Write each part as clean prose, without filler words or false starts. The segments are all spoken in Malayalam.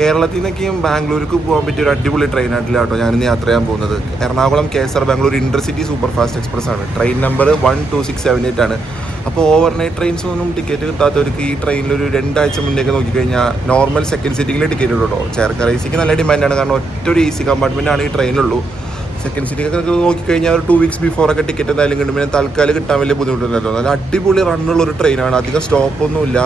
കേരളത്തിൽ നിന്നൊക്കെയും ബാംഗ്ലൂർക്ക് പോകാൻ പറ്റിയ ഒരു അടിപൊളി ട്രെയിനായിട്ടില്ല കേട്ടോ ഞാനിന്ന് യാത്ര ചെയ്യാൻ പോകുന്നത്. Ernakulam KSR Bangalore intercity super fast express ആണ്. ട്രെയിൻ നമ്പർ 12678 ആണ്. അപ്പോൾ ഓവർനൈറ്റ് ട്രെയിൻസ് ഒന്നും ടിക്കറ്റ് കിട്ടാത്തവർക്ക് ഈ ട്രെയിനിൽ ഒരു 2 ആഴ്ച മുന്നേക്ക് നോക്കിക്കഴിഞ്ഞാൽ നോർമൽ സെക്കൻഡ് സീറ്റിങ്ങിൽ ടിക്കറ്റ് ഉള്ളൂ കേട്ടോ. ചെയർക്കാർ എ സിക്ക് നല്ല ഡിമാൻഡാണ്, കാരണം ഒറ്റ ഒരു AC കമ്പാർട്ട്മെൻറ്റാണ് ഈ ട്രെയിനുള്ളൂ. സെക്കൻഡ് സീറ്റിക്കൊക്കെ നോക്കിക്കഴിഞ്ഞാൽ ഒരു 2 വീക്സ് ബിഫോറൊക്കെ ടിക്കറ്റ് എന്തായാലും കിട്ടും. പിന്നെ തൽക്കാലം കിട്ടാൻ വലിയ ബുദ്ധിമുട്ടുണ്ടല്ലോ. നല്ല അടിപൊളി റണ്ണുള്ളൊരു ട്രെയിനാണ്, അധികം സ്റ്റോപ്പൊന്നുമില്ല.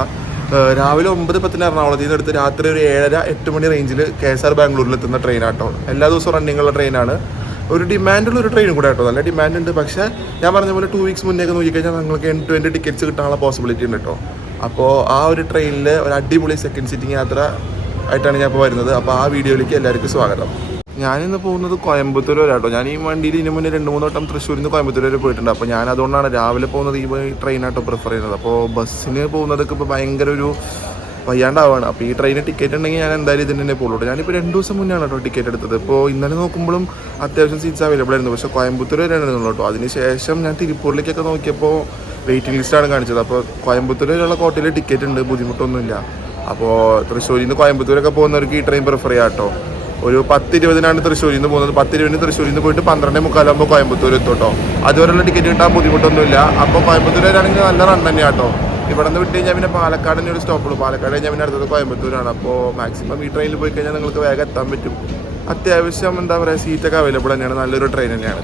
രാവിലെ 9:10 എറണാകുളത്തിൽ നിന്ന് എടുത്ത് രാത്രി ഒരു 7:30-8 മണി റേഞ്ചിൽ KSR ബാംഗ്ലൂരിൽ എത്തുന്ന ട്രെയിനാട്ടോ. എല്ലാ ദിവസവും റണ്ണിങ്ങുള്ള ട്രെയിനാണ്. ഒരു ഡിമാൻഡുള്ള ഒരു ട്രെയിനും കൂടെ കേട്ടോ, നല്ല ഡിമാൻഡ് ഉണ്ട്. പക്ഷേ ഞാൻ പറഞ്ഞ പോലെ 2 വീക്സ് മുന്നേക്ക് നോക്കിക്കഴിഞ്ഞാൽ നിങ്ങൾക്ക് end to end ടിക്കറ്റ്സ് കിട്ടാനുള്ള പോസിബിലിറ്റി ഉണ്ട് കേട്ടോ. അപ്പോൾ ആ ഒരു ട്രെയിനിൽ ഒരു അടിപൊളി സെക്കൻഡ് സീറ്റിംഗ് യാത്ര ആയിട്ടാണ് ഞാൻ ഇപ്പോൾ വരുന്നത്. അപ്പോൾ ആ വീഡിയോയിലേക്ക് എല്ലാവർക്കും സ്വാഗതം. ഞാനിന്ന് പോകുന്നത് കോയമ്പത്തൂർ വരെ കേട്ടോ. ഞാൻ ഈ വണ്ടിയിൽ ഇതിന് മുന്നേ 2-3 വട്ടം തൃശ്ശൂരിൽ നിന്ന് കോയമ്പത്തൂർ വരെ പോയിട്ടുണ്ട്. അപ്പോൾ ഞാൻ അതുകൊണ്ടാണ് രാവിലെ പോകുന്നത് ഈ ട്രെയിനായിട്ടോ പ്രിഫർ ചെയ്യുന്നത്. അപ്പോൾ ബസ്സിന് പോകുന്നതൊക്കെ ഇപ്പോൾ ഭയങ്കര ഒരു വയ്യാണ്ടാവുകയാണ്. അപ്പോൾ ഈ ട്രെയിന് ടിക്കറ്റ് ഉണ്ടെങ്കിൽ ഞാൻ എന്തായാലും ഇതിന് തന്നെ പോകുള്ളൂ. ഞാനിപ്പോൾ 2 ദിവസം മുന്നെയാണ് കേട്ടോ ടിക്കറ്റ് എടുത്തത്. ഇപ്പോൾ ഇന്നലെ നോക്കുമ്പോഴും അത്യാവശ്യം സീറ്റ്സ് അവൈലബിൾ ആയിരുന്നു. പക്ഷേ കോയമ്പത്തൂർ വരെയാണ് കേട്ടോ. അതിനുശേഷം ഞാൻ തിരുപ്പൂരിലേക്കൊക്കെ നോക്കിയപ്പോൾ വെയിറ്റിംഗ് ലിസ്റ്റാണ് കാണിച്ചത്. അപ്പോൾ കോയമ്പത്തൂർ വരെയുള്ള കോട്ടയിൽ ടിക്കറ്റ് ഉണ്ട്, ബുദ്ധിമുട്ടൊന്നുമില്ല. അപ്പോൾ തൃശ്ശൂരിൽ നിന്ന് കോയമ്പത്തൂരൊക്കെ പോകുന്നവർക്ക് ഈ ട്രെയിൻ പ്രിഫർ ചെയ്യാം കേട്ടോ. ഒരു 10:20 തൃശ്ശൂരിൽ നിന്ന് പോകുന്നത്. 10:20 തൃശ്ശൂരിൽ നിന്ന് പോയിട്ട് 12:45 കോയമ്പത്തൂർ എത്തും കേട്ടോ. അതുവരെയുള്ള ടിക്കറ്റ് കിട്ടാൻ ബുദ്ധിമുട്ടൊന്നുമില്ല. അപ്പോൾ കോയമ്പത്തൂർ വരാണെങ്കിൽ നല്ല റൺ തന്നെയാണ് കേട്ടോ. ഇവിടെ നിന്ന് വിട്ട് കഴിഞ്ഞാൽ പിന്നെ പാലക്കാട് തന്നെ ഒരു സ്റ്റോപ്പുള്ളൂ. പാലക്കാട് കഴിഞ്ഞാൽ പിന്നെ അടുത്തത് കോയമ്പത്തൂരാണ്. അപ്പോൾ മാക്സിമം ഈ ട്രെയിനിൽ പോയി കഴിഞ്ഞാൽ നിങ്ങൾക്ക് വേഗം എത്താൻ പറ്റും. അത്യാവശ്യം എന്താ പറയുക, സീറ്റൊക്കെ അവൈലബിൾ തന്നെയാണ്, നല്ലൊരു ട്രെയിൻ തന്നെയാണ്.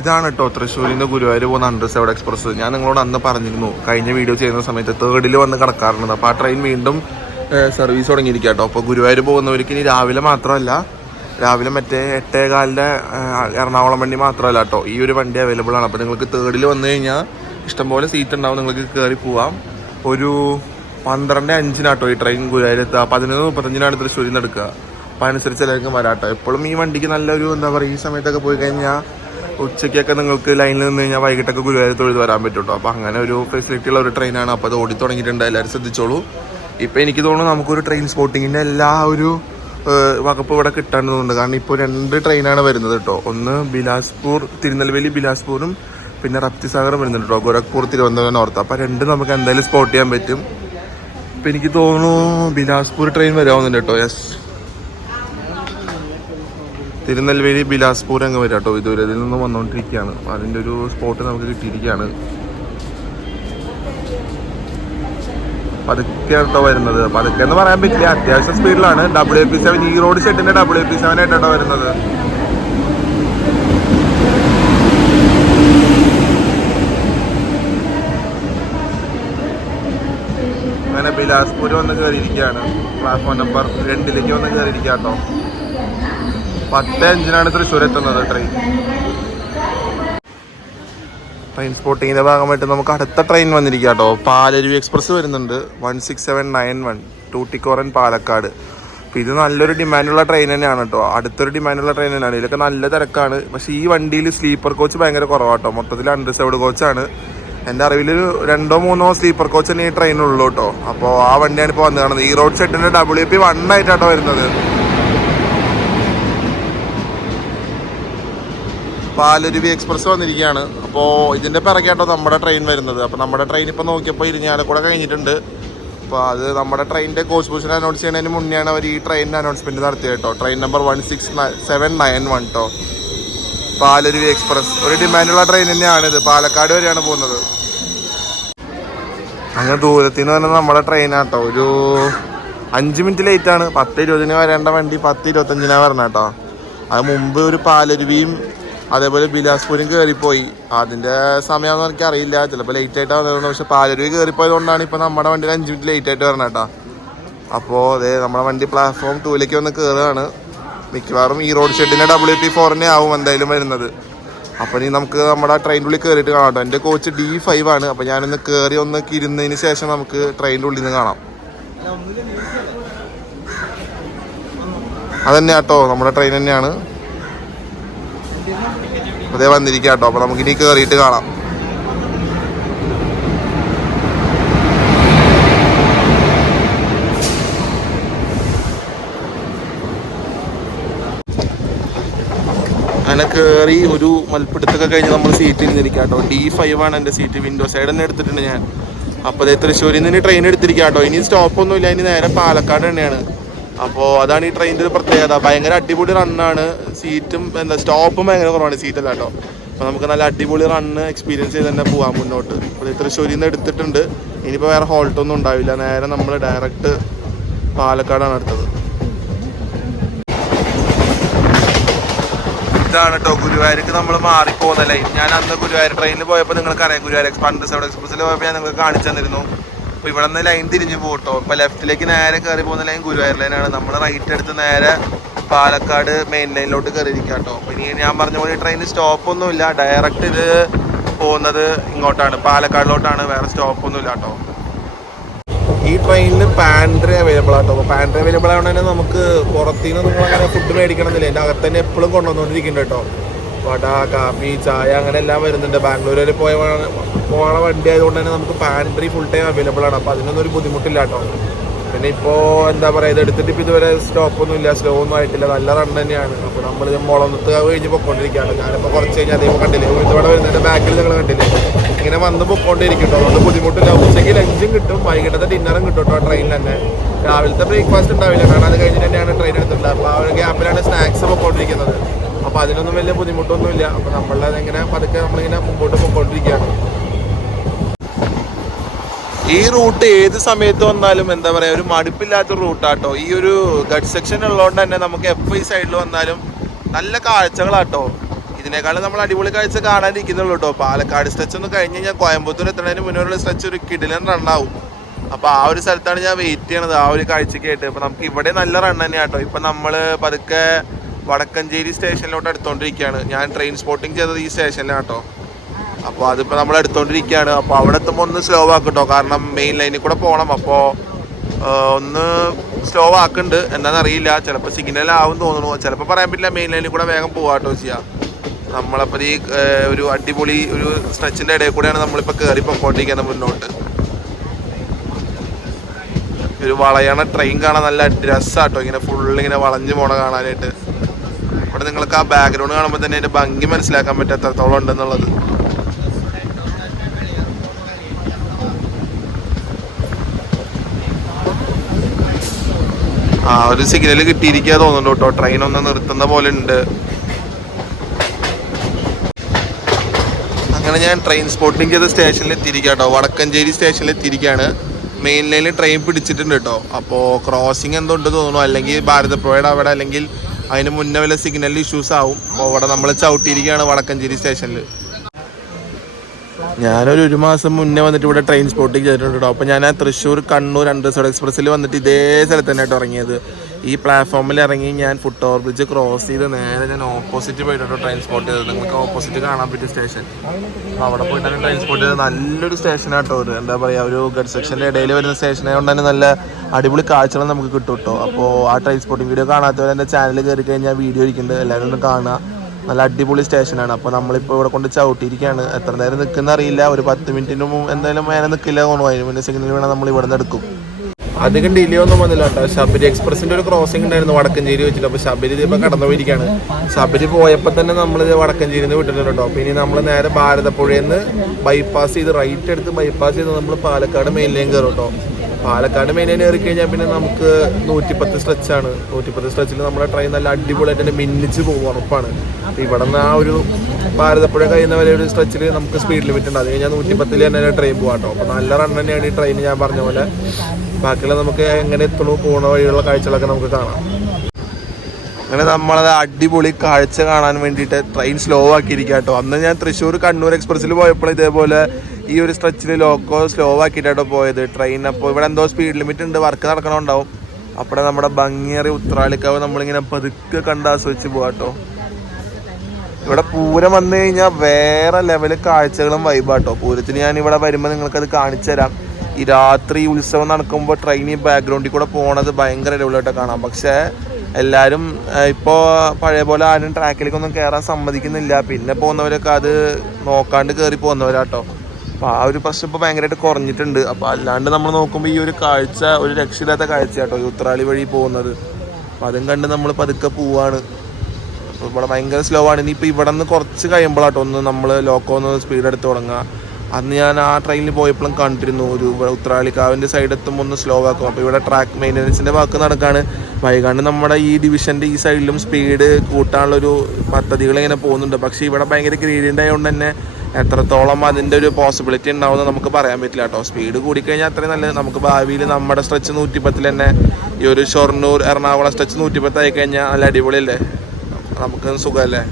ഇതാണ് കേട്ടോ തൃശ്ശൂരിൽ നിന്ന് ഗുരുവായൂർ പോകുന്ന അണ്ടർസേർഡ് എക്സ്പ്രസ്. ഞാൻ നിങ്ങളോട് അന്ന് പറഞ്ഞിരുന്നു കഴിഞ്ഞ വീഡിയോ ചെയ്യുന്ന സമയത്ത് 3rd വന്ന് കിടക്കാറുണ്ട്. അപ്പോൾ ആ ട്രെയിൻ വീണ്ടും സർവീസ് തുടങ്ങിയിരിക്കുക കേട്ടോ. അപ്പോൾ ഗുരുവായൂർ പോകുന്നവർക്ക് ഇനി രാവിലെ മാത്രമല്ല, രാവിലെ മറ്റേ 8:15 എറണാകുളം വണ്ടി മാത്രമല്ല കേട്ടോ, ഈ ഒരു വണ്ടി അവൈലബിൾ ആണ്. അപ്പോൾ നിങ്ങൾക്ക് 3rd വന്നു കഴിഞ്ഞാൽ ഇഷ്ടംപോലെ സീറ്റ് ഉണ്ടാവും, നിങ്ങൾക്ക് കയറി പോവാം. ഒരു 12:05 ഈ ട്രെയിൻ ഗുരുവായൂർ എത്തുക. 11:35 തൃശ്ശൂരിൽ നിന്ന് എടുക്കുക. അപ്പോൾ അനുസരിച്ച് എല്ലാവർക്കും വരാട്ടോ. എപ്പോഴും ഈ വണ്ടിക്ക് നല്ലൊരു എന്താ പറയുക, ഈ സമയത്തൊക്കെ പോയി കഴിഞ്ഞാൽ ഉച്ചയ്ക്കൊക്കെ നിങ്ങൾക്ക് ലൈനിൽ നിന്ന് കഴിഞ്ഞാൽ വൈകിട്ടൊക്കെ ഗുരുവായൂർ തൊഴുത് വരാൻ പറ്റും കേട്ടോ. അപ്പോൾ അങ്ങനെ ഒരു ഫെസിലിറ്റി ഉള്ള ഒരു ട്രെയിനാണ്. അപ്പോൾ അത് ഓടി തുടങ്ങിയിട്ടുണ്ട്, എല്ലാവരും ശ്രദ്ധിച്ചോളൂ. ഇപ്പോൾ എനിക്ക് തോന്നുന്നു നമുക്കൊരു ട്രെയിൻ സ്പോട്ടിങ്ങിൻ്റെ എല്ലാ ഒരു വകുപ്പ് ഇവിടെ കിട്ടാനുണ്ട്. കാരണം ഇപ്പോൾ 2 ട്രെയിനാണ് വരുന്നത് കേട്ടോ. ഒന്ന് ബിലാസ്പൂർ, തിരുനെൽവേലി ബിലാസ്പൂരും പിന്നെ റപ്തിസാഗറും വരുന്നുണ്ട് കേട്ടോ, ഗോരഖ്പൂർ തിരുവനന്തപുരം നോർത്ത്. അപ്പോൾ 2 നമുക്ക് എന്തായാലും സ്പോട്ട് ചെയ്യാൻ പറ്റും. ഇപ്പം എനിക്ക് തോന്നുന്നു ബിലാസ്പൂർ ട്രെയിൻ വരാവുന്നുണ്ട് കേട്ടോ. യെസ്, തിരുനെൽവേലി ബിലാസ്പൂർ അങ്ങ് വരാം കേട്ടോ. ഇതുവരെ ഇതിൽ നിന്ന് വന്നുകൊണ്ടിരിക്കുകയാണ്. അപ്പോൾ അതിൻ്റെ ഒരു സ്പോട്ട് നമുക്ക് കിട്ടിയിരിക്കുകയാണ്. പതുക്കെ കേട്ടോ വരുന്നത്. പതുക്കെ എന്ന് പറയാൻ പറ്റില്ല, അത്യാവശ്യം സ്പീഡിലാണ്. WP7 ഈ റോഡ് ഷെഡിൻ്റെ WP7 ആയിട്ടോ വരുന്നത്. അങ്ങനെ ബിലാസ്പൂർ വന്ന് കയറിയിരിക്കുകയാണ്. പ്ലാറ്റ്ഫോം നമ്പർ 2 വന്ന് കയറിയിരിക്കുക കേട്ടോ. 10:05 തൃശ്ശൂർ എത്തുന്നത് ട്രെയിൻ സ്പോട്ടിങ്ങിൻ്റെ ഭാഗമായിട്ട് നമുക്ക് അടുത്ത ട്രെയിൻ വന്നിരിക്കുക കേട്ടോ. പാലരുവി എക്സ്പ്രസ് വരുന്നുണ്ട് 16791 ടൂട്ടിക്കോറൻ പാലക്കാട്. അപ്പോൾ ഇത് നല്ലൊരു ഡിമാൻഡുള്ള ട്രെയിൻ തന്നെയാണ് കേട്ടോ. അടുത്തൊരു ഡിമാൻഡുള്ള ട്രെയിൻ തന്നെയാണ്. ഇതിലൊക്കെ നല്ല തിരക്കാണ്. പക്ഷേ ഈ വണ്ടിയിൽ സ്ലീപ്പർ കോച്ച് ഭയങ്കര കുറവാട്ടോ. മൊത്തത്തിൽ അൺറിസർവ്ഡ് കോച്ചാണ്. എൻ്റെ അറിവിലൊരു 2-3 സ്ലീപ്പർ കോച്ച് തന്നെ ഈ ട്രെയിനുള്ളൂ കേട്ടോ. അപ്പോൾ ആ വണ്ടിയാണ് ഇപ്പോൾ വന്ന് കാണുന്നത്. ഈ റോഡ് ഷെഡിൻ്റെ WP1 ആയിട്ടാട്ടോ വരുന്നത്. പാലരുവി എക്സ്പ്രസ് വന്നിരിക്കുകയാണ്. അപ്പോൾ ഇതിൻ്റെ പിറകെയാട്ടോ നമ്മുടെ ട്രെയിൻ വരുന്നത്. അപ്പോൾ നമ്മുടെ ട്രെയിൻ ഇപ്പോൾ നോക്കിയപ്പോൾ ഇരിഞ്ഞാലക്കുട കഴിഞ്ഞിട്ടുണ്ട്. അപ്പോൾ അത് നമ്മുടെ ട്രെയിനിൻ്റെ കോച്ച് പൊസിഷൻ അനൗൺസ് ചെയ്യുന്നതിന് മുന്നെയാണ് അവർ ഈ ട്രെയിനിൻ്റെ അനൗൺസ്മെൻറ്റ് നടത്തിയത് കേട്ടോ. ട്രെയിൻ നമ്പർ 16791 കേട്ടോ, പാലരുവി എക്സ്പ്രസ്. ഒരു ഡിമാൻഡുള്ള ട്രെയിൻ തന്നെയാണ് ഇത്. പാലക്കാട് വരെയാണ് പോകുന്നത്. അങ്ങനെ ദൂരത്തിൽ നിന്ന് പറഞ്ഞാൽ നമ്മുടെ ട്രെയിനാട്ടോ. ഒരു 5 മിനിറ്റ് ലേറ്റാണ്. 10:20 വരേണ്ട വണ്ടി 10:25 വരണം കേട്ടോ. അത് മുമ്പ് ഒരു പാലരുവിയും അതേപോലെ ബിലാസ്പൂരും കയറിപ്പോയി. അതിൻ്റെ സമയമാണെന്ന് എനിക്കറിയില്ല, ചിലപ്പോൾ ലേറ്റ് ആയിട്ടാണ് വന്നത്. പക്ഷേ പാലരുവി കയറിപ്പോയതുകൊണ്ടാണ് ഇപ്പോൾ നമ്മുടെ വണ്ടിയിൽ 5 മിനിറ്റ് ലേറ്റ് ആയിട്ട് വരണം കേട്ടോ. അപ്പോൾ അതെ നമ്മുടെ വണ്ടി പ്ലാറ്റ്ഫോം 2 വന്ന് കയറുകയാണ്. മിക്കവാറും ഈ റോഡ് ഷെഡിൻ്റെ WP4 ആവും എന്തായാലും വരുന്നത്. അപ്പോൾ ഇനി നമുക്ക് നമ്മുടെ ട്രെയിനിൻ്റെ ഉള്ളിൽ കയറിയിട്ട് കാണാം കേട്ടോ. എൻ്റെ കോച്ച് D5 ആണ്. അപ്പോൾ ഞാനൊന്ന് കയറി ഒന്ന് ഇരുന്നതിന് ശേഷം നമുക്ക് ട്രെയിനിൻ്റെ ഉള്ളിൽ നിന്ന് കാണാം. അതന്നെ കേട്ടോ, നമ്മുടെ ട്രെയിൻ തന്നെയാണ്. അതേ വന്നിരിക്കുക കേട്ടോ. അപ്പോൾ നമുക്കിനി കയറിയിട്ട് കാണാം. അങ്ങനെ കയറി ഒരു മൽപ്പിടുത്തൊക്കെ കഴിഞ്ഞ് നമ്മൾ സീറ്റിൽ നിന്നിരിക്കുക കേട്ടോ. D5 ആണ് എൻ്റെ സീറ്റ്. വിൻഡോ സൈഡ് തന്നെ എടുത്തിട്ടുണ്ട് ഞാൻ. അപ്പോൾ അതേ തൃശ്ശൂരിൽ നിന്ന് ട്രെയിൻ എടുത്തിരിക്കുക കേട്ടോ. ഇനി സ്റ്റോപ്പൊന്നുമില്ല, ഇനി നേരെ പാലക്കാട് തന്നെയാണ്. അപ്പോൾ അതാണ് ഈ ട്രെയിനിൻ്റെ ഒരു പ്രത്യേകത. ഭയങ്കര അടിപൊളി റണ്ണാണ്. സീറ്റും എന്താ സ്റ്റോപ്പും ഭയങ്കര കുറവാണ്, സീറ്റല്ല കേട്ടോ. അപ്പോൾ നമുക്ക് നല്ല അടിപൊളി റണ്ണ് എക്സ്പീരിയൻസ് ചെയ്ത് തന്നെ പോകാം മുന്നോട്ട്. അപ്പോൾ തൃശ്ശൂരിൽ നിന്ന് എടുത്തിട്ടുണ്ട്. ഇനിയിപ്പോൾ വേറെ ഹോൾട്ടൊന്നും ഉണ്ടാവില്ല, നേരെ നമ്മൾ ഡയറക്റ്റ് പാലക്കാടാണ് അടുത്തത്. ഇതാണ് കേട്ടോ ഗുരുവായൂർക്ക് നമ്മൾ മാറിപ്പോകുന്ന ലൈൻ. ഞാൻ അന്ന് ഗുരുവായൂർ ട്രെയിനിൽ പോയപ്പോൾ നിങ്ങൾക്കറിയാം, ഗുരുവായൂർ എക്സ്പ്രസ്സിൽ പോയപ്പോൾ ഞാൻ നിങ്ങൾക്ക് കാണിച്ചു തന്നിരുന്നു. അപ്പോൾ ഇവിടെ നിന്ന് ലൈൻ തിരിഞ്ഞ് പോകട്ടോ. ഇപ്പോൾ ലെഫ്റ്റിലേക്ക് നേരെ കയറി പോകുന്ന ലൈൻ ഗുരുവായൂർ ലൈനാണ്. നമ്മൾ റൈറ്റ് എടുത്ത് നേരെ പാലക്കാട് മെയിൻ ലൈനിലോട്ട് കയറിയിരിക്കാം കേട്ടോ. അപ്പോൾ ഇനി ഞാൻ പറഞ്ഞ പോലെ ട്രെയിൻ സ്റ്റോപ്പൊന്നുമില്ല, ഡയറക്റ്റ് ഇത് പോകുന്നത് ഇങ്ങോട്ടാണ്, പാലക്കാടിലോട്ടാണ്, വേറെ സ്റ്റോപ്പൊന്നുമില്ല കേട്ടോ. ഈ ട്രെയിനിൽ പാൻട്രി അവൈലബിൾ ആട്ടോ. അപ്പോൾ പാൻട്രി അവൈലബിൾ ആയതുകൊണ്ട് തന്നെ നമുക്ക് പുറത്തുനിന്ന് നിങ്ങളങ്ങനെ ഫുഡ് മേടിക്കണമെന്നില്ല, എൻ്റെ അകത്ത് തന്നെ എപ്പോഴും കൊണ്ടുവന്നുകൊണ്ടിരിക്കുന്നുണ്ട് കേട്ടോ. വട, കാപ്പി, ചായ അങ്ങനെ എല്ലാം വരുന്നുണ്ട്. ബാംഗ്ലൂർ വരെ പോകാനുള്ള വണ്ടി ആയതുകൊണ്ട് തന്നെ നമുക്ക് പാൻട്രി ഫുൾ ടൈം അവൈലബിൾ ആണ്. അപ്പോൾ അതിനൊന്നും ഒരു ബുദ്ധിമുട്ടില്ല കേട്ടോ. പിന്നെ ഇപ്പോൾ എന്താ പറയുക, ഇത് എടുത്തിട്ട് ഇപ്പോൾ ഇതുവരെ സ്റ്റോപ്പൊന്നും ഇല്ല, സ്ലോ ഒന്നും ആയിട്ടില്ല, നല്ല റൺ തന്നെയാണ്. അപ്പോൾ നമ്മൾ മുളന്നത്ത് കഴിഞ്ഞ് പൊയ്ക്കൊണ്ടിരിക്കുകയാണ്. ഞാനിപ്പോൾ കുറച്ച് കഴിഞ്ഞാൽ അതേപോലെ കണ്ടില്ലേ, ഇതോടെ വരുന്നതിൻ്റെ ബാക്കിൽ നിങ്ങൾ കണ്ടില്ലേ, ഇങ്ങനെ വന്ന് പൊയ്ക്കൊണ്ടിരിക്കും കേട്ടോ. അതുകൊണ്ട് ബുദ്ധിമുട്ടില്ല. ഉച്ചയ്ക്ക് ലഞ്ചും കിട്ടും, വൈകിട്ടത്തെ ഡിന്നറും കിട്ടും കേട്ടോ ട്രെയിനിൽ തന്നെ. രാവിലത്തെ ബ്രേക്ക്ഫാസ്റ്റ് ഉണ്ടാവില്ല, കാരണം അത് കഴിഞ്ഞിട്ട് തന്നെയാണ് ട്രെയിൻ എടുത്തിട്ടുള്ളത്. അപ്പോൾ ആ ഒരു ഗ്യാപ്പിലാണ് സ്നാക്സ് പൊയ്ക്കൊണ്ടിരിക്കുന്നത്. അപ്പോൾ അതിനൊന്നും വലിയ ബുദ്ധിമുട്ടൊന്നുമില്ല. അപ്പോൾ നമ്മളത് എങ്ങനെ പതുക്കെ നമ്മളിങ്ങനെ മുമ്പോട്ട് പൊയ്ക്കൊണ്ടിരിക്കുകയാണ്. ഈ റൂട്ട് ഏത് സമയത്ത് വന്നാലും എന്താ പറയുക, ഒരു മടുപ്പില്ലാത്തൊരു റൂട്ടാട്ടോ. ഈ ഒരു ഗഡ് സെക്ഷൻ ഉള്ളതുകൊണ്ട് തന്നെ നമുക്ക് എപ്പോൾ ഈ സൈഡിൽ വന്നാലും നല്ല കാഴ്ചകളാട്ടോ. ഇതിനേക്കാളും നമ്മൾ അടിപൊളി കാഴ്ച കാണാനിരിക്കുന്നുള്ളൂ കേട്ടോ. പാലക്കാട് സ്ട്രെച്ച് ഒന്ന് കഴിഞ്ഞ് കഴിഞ്ഞാൽ കോയമ്പത്തൂർ എത്തുന്നതിന് മുന്നേയുള്ള സ്ട്രെച്ച് ഒരു കിടിലൻ റണ്ണാവും. അപ്പോൾ ആ ഒരു സ്ഥലത്താണ് ഞാൻ വെയിറ്റ് ചെയ്യണത്, ആ ഒരു കാഴ്ചയ്ക്കായിട്ട്. അപ്പോൾ നമുക്ക് ഇവിടെ നല്ല റൺ തന്നെയാണ് കേട്ടോ. ഇപ്പം നമ്മൾ പതുക്കെ വടക്കഞ്ചേരി സ്റ്റേഷനിലോട്ട് എടുത്തുകൊണ്ടിരിക്കുകയാണ്. ഞാൻ ട്രെയിൻ സ്പോട്ടിങ് ചെയ്തത് ഈ സ്റ്റേഷനിലാണ് കേട്ടോ. അപ്പോൾ അതിപ്പോൾ നമ്മൾ എടുത്തുകൊണ്ടിരിക്കുകയാണ്. അപ്പോൾ അവിടെ എത്തുമ്പോൾ ഒന്ന് സ്ലോ ആക്കും കേട്ടോ, കാരണം മെയിൻ ലൈനിൽ കൂടെ പോകണം. അപ്പോൾ ഒന്ന് സ്ലോ ആക്കുന്നുണ്ട്, എന്താണെന്നറിയില്ല, ചിലപ്പോൾ സിഗ്നൽ ആവും തോന്നുന്നു, ചിലപ്പോൾ പറയാൻ പറ്റില്ല. മെയിൻ ലൈനിൽ കൂടെ വേഗം പോകാം കേട്ടോ ചെയ്യാം. നമ്മളപ്പോൾ ഈ ഒരു അടിപൊളി ഒരു സ്ട്രെച്ചിൻ്റെ ഇടയിൽ കൂടെയാണ് നമ്മളിപ്പോൾ കയറി പൊക്കോണ്ടിരിക്കുന്നത് മുന്നോട്ട്. ഒരു വളയണ ട്രെയിൻ കാണാൻ നല്ല രസമാട്ടോ, ഇങ്ങനെ ഫുള്ളിങ്ങനെ വളഞ്ഞു പോണ കാണാനായിട്ട്. ഇവിടെ നിങ്ങൾക്ക് ആ ബാക്ക്ഗ്രൗണ്ട് കാണുമ്പോൾ തന്നെ അതിൻ്റെ ഭംഗി മനസ്സിലാക്കാൻ പറ്റും എത്രത്തോളം ഉണ്ടെന്നുള്ളത്. ആ ഒരു സിഗ്നൽ കിട്ടിയിരിക്കുക തോന്നുന്നുണ്ട് കേട്ടോ, ട്രെയിൻ ഒന്ന് നിർത്തുന്ന പോലെ ഉണ്ട്. അങ്ങനെ ഞാൻ ട്രെയിൻ സ്പോട്ടിങ് ചെയ്ത സ്റ്റേഷനിൽ എത്തിയിരിക്കുക കേട്ടോ, വടക്കഞ്ചേരി സ്റ്റേഷനിൽ എത്തിയിരിക്കുകയാണ്. മെയിൻ ലൈനിൽ ട്രെയിൻ പിടിച്ചിട്ടുണ്ട് കേട്ടോ. അപ്പോൾ ക്രോസിങ് എന്തുണ്ട് തോന്നുന്നു, അല്ലെങ്കിൽ ഭാരതപ്പുഴയുടെ അവിടെ, അല്ലെങ്കിൽ അതിന് മുന്നേ വല്ല സിഗ്നൽ ഇഷ്യൂസ് ആവും. അപ്പോൾ അവിടെ നമ്മൾ ചവിട്ടിയിരിക്കുകയാണ് വടക്കഞ്ചേരി സ്റ്റേഷനിൽ. ഞാനൊരു മാസം മുന്നേ വന്നിട്ട് ഇവിടെ ട്രെയിൻ സ്പോട്ടിങ് ചെയ്തിട്ടുണ്ട് കേട്ടോ. അപ്പോൾ ഞാൻ തൃശ്ശൂർ കണ്ണൂർ അണ്ടർസോഡ് എക്സ്പ്രസ്സിൽ വന്നിട്ട് ഇതേ സ്ഥലത്ത് തന്നെ കേട്ടോ ഇറങ്ങിയത്. ഈ പ്ലാറ്റ്ഫോമിൽ ഇറങ്ങി ഞാൻ ഫുട് ഓവർ ബ്രിഡ്ജ് ക്രോസ് ചെയ്ത് നേരെ ഞാൻ ഓപ്പോസിറ്റ് പോയിട്ടോ ട്രെയിൻ സ്പോട്ട് ചെയ്തത്. നിങ്ങൾക്ക് ഓപ്പോസിറ്റ് കാണാൻ പറ്റിയ സ്റ്റേഷൻ, അപ്പോൾ അവിടെ പോയിട്ടാണ് ട്രെയിൻ സ്പോട്ട് ചെയ്തത്. നല്ലൊരു സ്റ്റേഷനാട്ടോ, ഒരു എന്താ പറയുക, ഒരു ഗഡ് സെക്ഷൻ്റെ ഇടയിൽ വരുന്ന സ്റ്റേഷൻ ആയതുകൊണ്ട് തന്നെ നല്ല അടിപൊളി കാഴ്ചകൾ നമുക്ക് കിട്ടും കേട്ടോ. അപ്പോൾ ആ ട്രെയിൻ സ്പോട്ടിങ് വീഡിയോ കാണാത്തവർ എൻ്റെ ചാനലിൽ കയറി കഴിഞ്ഞാൽ വീഡിയോ ഇരിക്കുന്നുണ്ട്, എല്ലാവരും ഒന്ന് കാണുക. നല്ല അടിപൊളി സ്റ്റേഷനാണ്. അപ്പോൾ നമ്മളിപ്പോൾ ഇവിടെ കൊണ്ട് ചവിട്ടിയിരിക്കുകയാണ്. എത്ര നേരം നിൽക്കുന്ന അറിയില്ല, ഒരു 10 മിനിറ്റിന് എന്തായാലും മേലെ നിൽക്കില്ല തോന്നുന്നു. അതിന് മുന്നേ സിഗ്നൽ വേണം നമ്മൾ ഇവിടെ നിന്ന് എടുക്കും. അധികം ഡിലേ ഒന്നും വന്നില്ല കേട്ടോ. ശബരി എക്സ്പ്രസിൻ്റെ ഒരു ക്രോസിംഗ് ഉണ്ടായിരുന്നു വടക്കഞ്ചേരി വെച്ചിട്ട്. അപ്പോൾ ശബരി ഇതിപ്പോൾ കടന്നു പോയിരിക്കുകയാണ്. ശബരി പോയപ്പോൾ തന്നെ നമ്മളിത് വടക്കഞ്ചേരിയിൽ നിന്ന് വിട്ടിട്ടുണ്ട് കേട്ടോ. അപ്പോൾ ഇനി നമ്മൾ നേരെ ഭാരതപ്പുഴയിൽ നിന്ന് ബൈപ്പാസ് ചെയ്ത് റൈറ്റ് എടുത്ത് ബൈപ്പാസ് ചെയ്ത് നമ്മൾ പാലക്കാട് മെയിൻ ലൈൻ കയറും കേട്ടോ. പാലക്കാട് മെയിൻ ലൈൻ കയറി കഴിഞ്ഞാൽ പിന്നെ നമുക്ക് 110 സ്ട്രെച്ചാണ്. 110 സ്ട്രെച്ചിൽ നമ്മുടെ ട്രെയിൻ നല്ല അടിപൊളിയായിട്ട് തന്നെ മിന്നിച്ച് പോകും, ഉറപ്പാണ്. അപ്പോൾ ഇവിടെ നിന്ന് ആ ഒരു ഭാരതപ്പുഴ കഴിയുന്ന വരെ ഒരു സ്ട്രെച്ചിൽ നമുക്ക് സ്പീഡ് ലിമിറ്റ് ഉണ്ട്. അത് കഴിഞ്ഞാൽ 110 തന്നെ ട്രെയിൻ പോകാം കേട്ടോ. അപ്പോൾ നല്ല റൺ തന്നെയാണ് ഈ ട്രെയിൻ, ഞാൻ പറഞ്ഞ പോലെ. ബാക്കിയുള്ള നമുക്ക് എങ്ങനെ എത്തണോ പോകുന്ന വഴിയുള്ള കാഴ്ചകളൊക്കെ നമുക്ക് കാണാം. അങ്ങനെ നമ്മളത് അടിപൊളി കാഴ്ച കാണാൻ വേണ്ടിയിട്ട് ട്രെയിൻ സ്ലോ ആക്കിയിരിക്കുക കേട്ടോ. അന്ന് ഞാൻ തൃശ്ശൂർ കണ്ണൂർ എക്സ്പ്രസ്സിൽ പോയപ്പോൾ ഇതേപോലെ ഈ ഒരു സ്ട്രെച്ചിൽ ലോക്കോ സ്ലോ ആക്കിയിട്ടാട്ടോ പോയത് ട്രെയിൻ. അപ്പോൾ ഇവിടെ എന്തോ സ്പീഡ് ലിമിറ്റ് ഉണ്ട്, വർക്ക് നടക്കണമുണ്ടാവും. അപ്പോൾ നമ്മുടെ ഭംഗിയേറിയ ഉത്രാളിക്കാവ് നമ്മളിങ്ങനെ പതുക്കെ കണ്ടാസ്വദിച്ച് പോകാം കേട്ടോ. ഇവിടെ പൂരം വന്നു കഴിഞ്ഞാൽ വേറെ ലെവൽ കാഴ്ചകളും വൈബാട്ടോ. പൂരത്തിന് ഞാൻ ഇവിടെ വരുമ്പോൾ നിങ്ങൾക്കത് കാണിച്ചു തരാം. ഈ രാത്രി ഉത്സവം നടക്കുമ്പോൾ ട്രെയിൻ ഈ ബാക്ക്ഗ്രൗണ്ടിൽ കൂടെ പോണത് ഭയങ്കര അടിപൊളിയായിട്ട് കാണാം. പക്ഷേ എല്ലാവരും ഇപ്പോൾ പഴയ പോലെ ആരും ട്രാക്കിലേക്കൊന്നും കയറാൻ സമ്മതിക്കുന്നില്ല. പിന്നെ പോകുന്നവരൊക്കെ അത് നോക്കാണ്ട് കയറി പോകുന്നവരാട്ടോ. അപ്പോൾ ആ ഒരു പ്രശ്നം ഇപ്പോൾ ഭയങ്കരമായിട്ട് കുറഞ്ഞിട്ടുണ്ട്. അപ്പോൾ അല്ലാണ്ട് നമ്മൾ നോക്കുമ്പോൾ ഈ ഒരു കാഴ്ച ഒരു രക്ഷയില്ലാത്ത കാഴ്ച കേട്ടോ, ഈ ഉത്രാളി വഴി പോകുന്നത്. അപ്പോൾ അതും കണ്ട് നമ്മൾ പതുക്കെ പോവാണ്. അപ്പോൾ ഇവിടെ ഭയങ്കര സ്ലോ ആണ്. ഇനിയിപ്പോൾ ഇവിടെ നിന്ന് കുറച്ച് കഴിയുമ്പോഴാട്ടോ ഒന്ന് നമ്മൾ ലോക്കോ ഒന്ന് സ്പീഡ് എടുത്ത് തുടങ്ങുക. അന്ന് ഞാൻ ആ ട്രെയിനിൽ പോയപ്പോഴും കണ്ടിരുന്നു ഒരു ഉത്രാളിക്കാവിൻ്റെ സൈഡ് എത്തുമ്പോൾ ഒന്ന് സ്ലോ ആക്കും. അപ്പോൾ ഇവിടെ ട്രാക്ക് മെയിൻ്റനൻസിൻ്റെ വർക്ക് നടക്കുകയാണ്. വൈകാണ്ട് നമ്മുടെ ഈ ഡിവിഷൻ്റെ ഈ സൈഡിലും സ്പീഡ് കൂട്ടാനുള്ളൊരു പദ്ധതികൾ ഇങ്ങനെ പോകുന്നുണ്ട്. പക്ഷേ ഇവിടെ ഭയങ്കര ഗ്രീഡിയൻ്റ് ആയതുകൊണ്ട് തന്നെ എത്രത്തോളം അതിൻ്റെ ഒരു പോസിബിലിറ്റി ഉണ്ടാവുമെന്ന് നമുക്ക് പറയാൻ പറ്റില്ല കേട്ടോ. സ്പീഡ് കൂടിക്കഴിഞ്ഞാൽ അത്രയും നല്ലത്. നമുക്ക് ഭാവിയിൽ നമ്മുടെ സ്ട്രെച്ച് 110 തന്നെ ഈ ഒരു ഷൊർണൂർ എറണാകുളം സ്ട്രെച്ച് 110 ആയി കഴിഞ്ഞാൽ നല്ല അടിപൊളിയല്ലേ, നമുക്ക് സുഖമല്ലേ.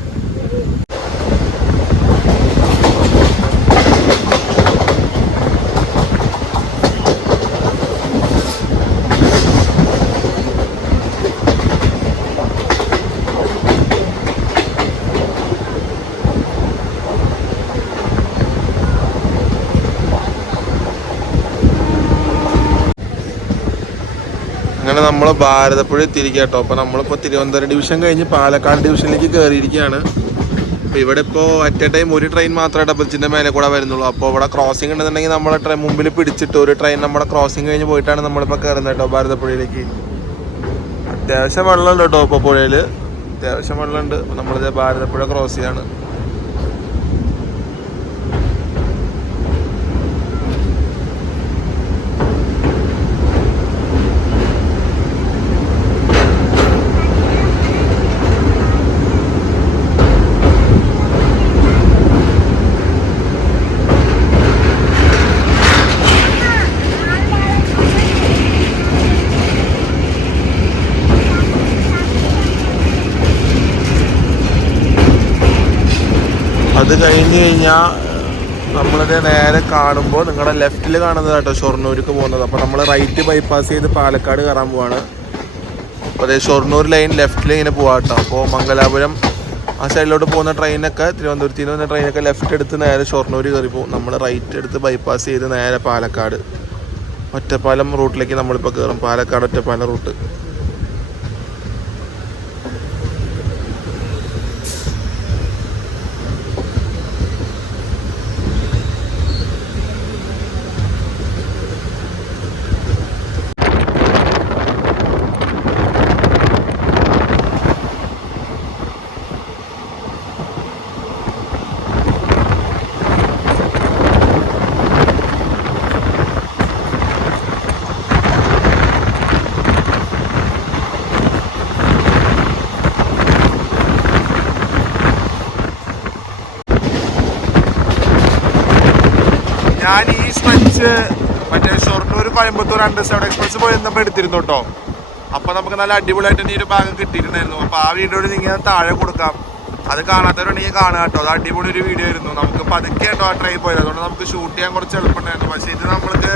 അങ്ങനെ നമ്മൾ ഭാരതപ്പുഴ എത്തിയിരിക്കുക കേട്ടോ. അപ്പോൾ നമ്മളിപ്പോൾ തിരുവനന്തപുരം ഡിവിഷൻ കഴിഞ്ഞ് പാലക്കാട് ഡിവിഷനിലേക്ക് കയറിയിരിക്കുകയാണ്. അപ്പോൾ ഇവിടെ ഇപ്പോൾ അറ്റ് എ ടൈം ഒരു ട്രെയിൻ മാത്രമേ ഡബിൾസിൻ്റെ മേലെ കൂടെ വരുന്നുള്ളൂ. അപ്പോൾ ഇവിടെ ക്രോസിംഗ് ഉണ്ടെന്നുണ്ടെങ്കിൽ നമ്മളെ മുമ്പിൽ പിടിച്ചിട്ട് ഒരു ട്രെയിൻ നമ്മുടെ ക്രോസിംഗ് കഴിഞ്ഞ് പോയിട്ടാണ് നമ്മളിപ്പോൾ കയറുന്നത് കേട്ടോ ഭാരതപ്പുഴയിലേക്ക്. അത്യാവശ്യം വെള്ളമുണ്ട് കേട്ടോ ഇപ്പോൾ പുഴയിൽ, അത്യാവശ്യം വെള്ളമുണ്ട്. നമ്മളിത് ഭാരതപ്പുഴ ക്രോസ് ചെയ്യാണ്. അത് കഴിഞ്ഞ് കഴിഞ്ഞാൽ നമ്മളിത് നേരെ കാണുമ്പോൾ നിങ്ങളുടെ ലെഫ്റ്റിൽ കാണുന്നത് കേട്ടോ ഷൊർണൂർക്ക് പോകുന്നത്. അപ്പോൾ നമ്മൾ റൈറ്റ് ബൈപ്പാസ് ചെയ്ത് പാലക്കാട് കയറാൻ പോവാണ്. അപ്പോൾ അതേ ഷൊർണൂർ ലൈൻ ലെഫ്റ്റിൽ ഇങ്ങനെ പോവാം കേട്ടോ. അപ്പോൾ മംഗലാപുരം ആ സൈഡിലോട്ട് പോകുന്ന ട്രെയിനൊക്കെ തിരുവനന്തപുരത്ത് നിന്ന് വന്ന ട്രെയിനൊക്കെ ലെഫ്റ്റ് എടുത്ത് നേരെ ഷൊർണൂർ കയറി പോകും. നമ്മൾ റൈറ്റ് എടുത്ത് ബൈപ്പാസ് ചെയ്ത് നേരെ പാലക്കാട് ഒറ്റപ്പാലം റൂട്ടിലേക്ക് നമ്മളിപ്പോൾ കയറും. പാലക്കാട് ഒറ്റപ്പാലം റൂട്ട്. ഞാൻ ഈ സ്ട്രെച്ച് മറ്റേ ഷൊർണൂർ കോയമ്പത്തൂർ അണ്ടർസൗണ്ട് എക്സ്പ്രസ് പോയി എന്നപ്പോൾ എടുത്തിരുന്നു കേട്ടോ. അപ്പോൾ നമുക്ക് നല്ല അടിപൊളിയായിട്ട് തന്നെ ഈ ഒരു ഭാഗം കിട്ടിയിട്ടുണ്ടായിരുന്നു. അപ്പോൾ ആ വീഡിയോയിൽ നിങ്ങൾ താഴെ കൊടുക്കാം. അത് കാണാത്തവരുണ്ടെങ്കിൽ കാണുക കേട്ടോ. അത് അടിപൊളി ഒരു വീഡിയോ ആയിരുന്നു. നമുക്ക് പതുക്കെ കേട്ടോ ആ ട്രെയിൻ പോയത്, അതുകൊണ്ട് നമുക്ക് ഷൂട്ട് ചെയ്യാൻ കുറച്ച് എളുപ്പമുണ്ടായിരുന്നു. പക്ഷേ ഇത് നമ്മൾക്ക്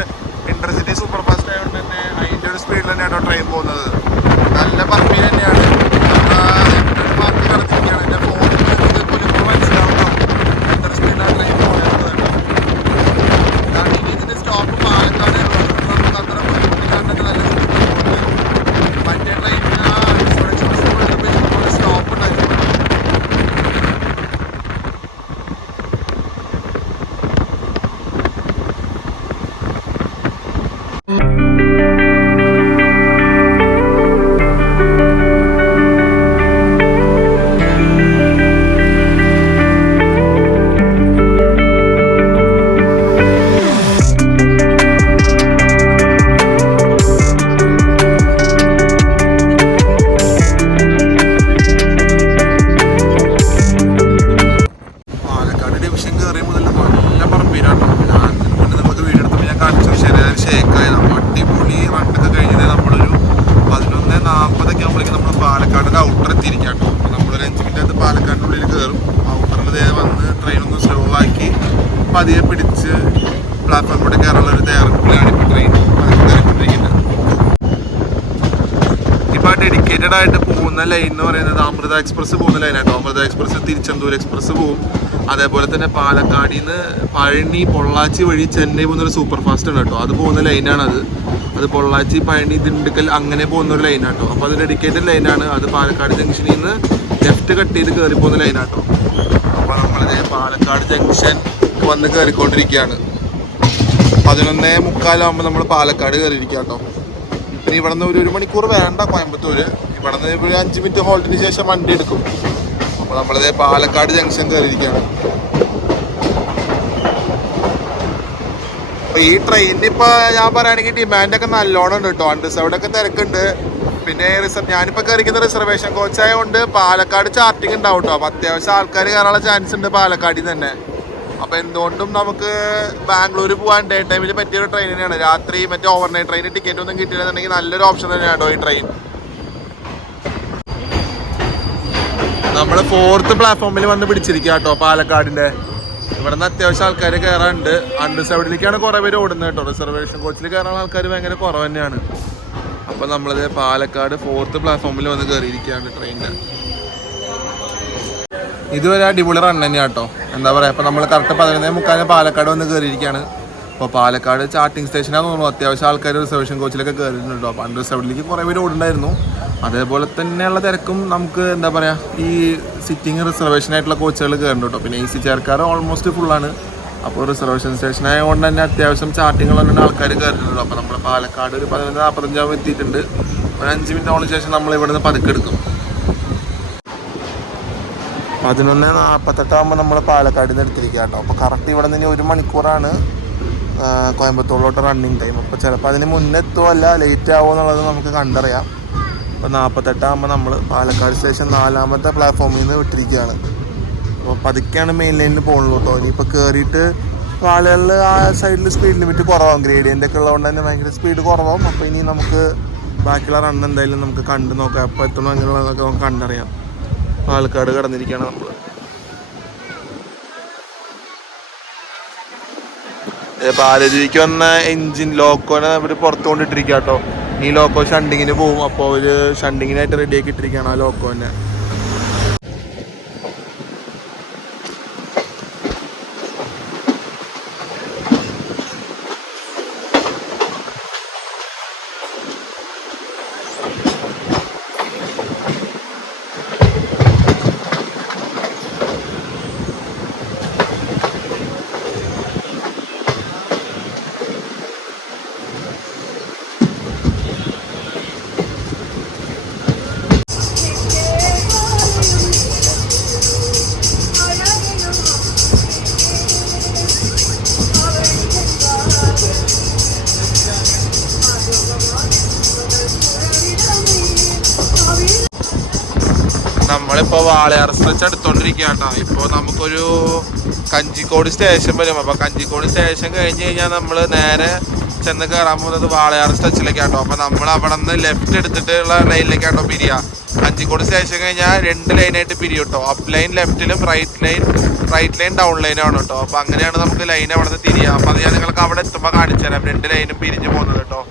ഇന്റർസിറ്റി സൂപ്പർ ഫാസ്റ്റ് ആയതുകൊണ്ട് തന്നെ അതിൻ്റെ ഒരു സ്പീഡിൽ തന്നെയാണ് ട്രെയിൻ പോകുന്നത്. നല്ല പറമ്പിൽ തന്നെയാണ് മാർക്ക് കിടത്തിരിക്കുകയാണ്. എൻ്റെ ഫോണിൽ മനസ്സിലാവുന്നു എത്ര സ്പീഡിലാണ് ട്രെയിൻ പോകുന്നത്. സ്റ്റോപ്പ് പാലക്കാട് നമുക്ക് അത്ര ബുദ്ധിമുട്ടിക്കാണ്ടൊക്കെ നല്ല സ്പീഡിൽ പോകുന്നത്. മറ്റേ ട്രെയിനിന് എക്സ്പ്രസ് സ്റ്റോപ്പ് ഉണ്ടായിരുന്നു. പതിയെ പിടിച്ച് പ്ലാറ്റ്ഫോമിലൂടെ കയറാനുള്ളൊരു തയ്യാറെടുപ്പിലാണ് ഇപ്പോൾ ട്രെയിൻ കയറിക്കൊണ്ടിരിക്കുന്നത്. ഇപ്പോൾ ഡെഡിക്കേറ്റഡ് ആയിട്ട് പോകുന്ന ലൈൻ എന്ന് പറയുന്നത് അമൃത എക്സ്പ്രസ് പോകുന്ന ലൈനാട്ടോ. അമൃത എക്സ്പ്രസ് തിരുച്ചെന്തൂർ എക്സ്പ്രസ് പോവും. അതേപോലെ തന്നെ പാലക്കാടിൽ നിന്ന് പഴനി പൊള്ളാച്ചി വഴി ചെന്നൈ പോകുന്നൊരു സൂപ്പർ ഫാസ്റ്റ് ഉണ്ട് കേട്ടോ. അത് പോകുന്ന ലൈനാണത്. അത് പൊള്ളാച്ചി പഴനി ദിണ്ടുക്കൽ അങ്ങനെ പോകുന്നൊരു ലൈനാട്ടോ. അപ്പോൾ അത് ഡെഡിക്കേറ്റഡ് ലൈനാണ്. അത് പാലക്കാട് ജംഗ്ഷനിൽ നിന്ന് ലെഫ്റ്റ് കട്ട് ചെയ്ത് കയറി പോകുന്ന ലൈനാട്ടോ. അപ്പോൾ നമ്മളിത് പാലക്കാട് ജംഗ്ഷൻ വന്ന് കയറിക്കൊണ്ടിരിക്കുകയാണ്. 11:45 നമ്മൾ പാലക്കാട് കയറിയിരിക്കുക കേട്ടോ. ഇനി ഇവിടെ നിന്ന് ഒരു മണിക്കൂർ വേണ്ട കോയമ്പത്തൂർ. ഇവിടെ നിന്ന് ഒരു 5 മിനിറ്റ് ഹോൾട്ടിന് ശേഷം വണ്ടി എടുക്കും. അപ്പോൾ നമ്മളിത് പാലക്കാട് ജംഗ്ഷൻ കയറിയിരിക്കുകയാണ്. ഈ ട്രെയിനിന് ഇപ്പൊ ഞാൻ പറയുകയാണെങ്കിൽ ഡിമാൻഡ് ഒക്കെ നല്ലോണം ഉണ്ട് കേട്ടോ. അൺറിസർവ്ഡ് ഒക്കെ തിരക്കുണ്ട്. പിന്നെ ഞാനിപ്പോ കയറിക്കുന്ന റിസർവേഷൻ കോച്ച് ആയതുകൊണ്ട് പാലക്കാട് ചാർട്ടിങ് ഉണ്ടാവും കേട്ടോ. അപ്പൊ അത്യാവശ്യം ആൾക്കാർ കയറാനുള്ള ചാൻസ് ഉണ്ട് പാലക്കാടിൽ തന്നെ. അപ്പൊ എന്തുകൊണ്ടും നമുക്ക് ബാംഗ്ലൂർ പോകാൻ ഡേ ടൈമിൽ പറ്റിയൊരു ട്രെയിൻ തന്നെയാണ്. രാത്രി മറ്റേ ഓവർനൈറ്റ് ട്രെയിൻ ടിക്കറ്റ് ഒന്നും കിട്ടിയില്ലെന്നുണ്ടെങ്കിൽ നല്ലൊരു ഓപ്ഷൻ തന്നെയാണ് കേട്ടോ ഈ ട്രെയിൻ. നമ്മൾ 4th പ്ലാറ്റ്ഫോമിൽ വന്ന് പിടിച്ചിരിക്കുക കേട്ടോ പാലക്കാടിന്റെ. ഇവിടെ നിന്ന് അത്യാവശ്യം ആൾക്കാർ കയറാറുണ്ട്. അൺറിസർവ്ഡിലേക്കാണ് കുറേ പേര് ഓടുന്നത് കേട്ടോ. റിസർവേഷൻ കോച്ചിൽ കയറാനുള്ള ആൾക്കാർ ഭയങ്കര കുറവ് തന്നെയാണ്. അപ്പോൾ നമ്മളത് പാലക്കാട് 4th പ്ലാറ്റ്ഫോമിൽ വന്ന് കയറിയിരിക്കുകയാണ് ട്രെയിനിൻ്റെ. ഇതുവരെ അടിപൊളി റൺ തന്നെയാണ് കേട്ടോ. എന്താ പറയുക, ഇപ്പോൾ നമ്മൾ കറക്റ്റ് 11:45 പാലക്കാട് വന്ന് കയറിയിരിക്കുകയാണ്. അപ്പോൾ പാലക്കാട് ചാർട്ടിങ് സ്റ്റേഷനാണെന്ന് തോന്നുന്നു. അത്യാവശ്യം ആൾക്കാർ റിസർവേഷൻ കോച്ചിലൊക്കെ കയറിയിട്ടുണ്ട് കേട്ടോ. അപ്പോൾ അൺറിസർവ്ഡിലേക്ക് കുറേ പേര് ഓടുന്നുണ്ടായിരുന്നു. അതേപോലെ തന്നെയുള്ള തിരക്കും നമുക്ക് എന്താ പറയുക ഈ സിറ്റിംഗ് റിസർവേഷൻ ആയിട്ടുള്ള കോച്ചുകൾ കയറുന്നുണ്ട് കേട്ടോ. പിന്നെ AC ചെയർക്കാർ ഓൾമോസ്റ്റ് ഫുള്ളാണ്. അപ്പോൾ റിസർവേഷൻ സ്റ്റേഷൻ ആയതുകൊണ്ട് തന്നെ അത്യാവശ്യം ചാർട്ടിങ്ങുള്ള ആൾക്കാർ കയറിയിട്ടുള്ളൂ. അപ്പോൾ നമ്മൾ പാലക്കാട് ഒരു 11:45 എത്തിയിട്ടുണ്ട്. ഒരു 5 മിനിറ്റോളം ശേഷം നമ്മൾ ഇവിടുന്ന് പതുക്കെടുക്കും. 11:48 നമ്മൾ പാലക്കാടിൽ നിന്ന് എടുത്തിരിക്കുക കേട്ടോ. അപ്പോൾ കറക്റ്റ് ഇവിടെ നിന്ന് 1 മണിക്കൂറാണ് കോയമ്പത്തൂരിലോട്ട് റണ്ണിങ് ടൈം. അപ്പോൾ ചിലപ്പോൾ അതിന് മുന്നേ എത്തുമോ അല്ല ലേറ്റ് ആവുമോ എന്നുള്ളത് നമുക്ക് കണ്ടറിയാം. അപ്പോൾ 48 നമ്മൾ പാലക്കാട് സ്റ്റേഷൻ 4ാമത്തെ പ്ലാറ്റ്ഫോമിൽ നിന്ന് വിട്ടിരിക്കുകയാണ്. അപ്പോൾ പതുക്കെയാണ് മെയിൻ ലൈനിൽ പോകുള്ളൂ കേട്ടോ. ഇനിയിപ്പോൾ കയറിയിട്ട് ആളുകളിൽ ആ സൈഡിൽ സ്പീഡ് ലിമിറ്റ് കുറവാകും. ഗ്രേഡിയൻ്റ് ഒക്കെ ഉള്ളതുകൊണ്ട് തന്നെ ഭയങ്കര സ്പീഡ് കുറവാകും. അപ്പോൾ ഇനി നമുക്ക് ബാക്കിയുള്ള റൺ എന്തായാലും നമുക്ക് കണ്ടു നോക്കാം. എപ്പോൾ എത്തണം അങ്ങനെയുള്ളതൊക്കെ നമുക്ക് കണ്ടറിയാം. പാലക്കാട് കടന്നിരിക്കുകയാണ് നമ്മൾ. ബാലജിക്ക് വന്ന എൻജിൻ ലോക്കോനെ അവർ പുറത്തു കൊണ്ടിട്ടിരിക്കുക കേട്ടോ. ഈ ലോക്കോ ഷണ്ടിങ്ങിന് പോകും. അപ്പോൾ അവർ ഷണ്ടിങ്ങിനായിട്ട് റെഡിയാക്കി ഇട്ടിരിക്കുകയാണ് ആ ലോക്കോനെ. നമ്മളിപ്പോൾ വാളയാർ സ്ട്രെച്ച് എടുത്തോണ്ടിരിക്കുക കേട്ടോ. ഇപ്പോൾ നമുക്കൊരു കഞ്ചിക്കോട് സ്റ്റേഷൻ വരും. അപ്പോൾ കഞ്ചിക്കോട് സ്റ്റേഷൻ കഴിഞ്ഞ് കഴിഞ്ഞാൽ നമ്മൾ നേരെ ചെന്ന് കയറാൻ പോകുന്നത് വാളയാർ സ്ട്രെച്ചിലേക്കാട്ടോ. അപ്പോൾ നമ്മൾ അവിടെ നിന്ന് ലെഫ്റ്റ് എടുത്തിട്ടുള്ള ലൈനിലേക്കാട്ടോ പിരിയുക. കഞ്ചിക്കോട് സ്റ്റേഷൻ കഴിഞ്ഞാൽ 2 ലൈനായിട്ട് പിരിയും കേട്ടോ. അപ്പ് ലൈൻ ലെഫ്റ്റിലും റൈറ്റ് ലൈൻ ഡൗൺ ലൈനാണ് കേട്ടോ. അപ്പോൾ അങ്ങനെയാണ് നമുക്ക് ലൈൻ അവിടെ നിന്ന് തിരിയുക. അപ്പോൾ അത് ഞാൻ നിങ്ങൾക്ക് അവിടെ എത്തുമ്പോൾ കാണിച്ചു തരാം 2 ലൈനും പിരിഞ്ഞ് പോകുന്നത് കേട്ടോ.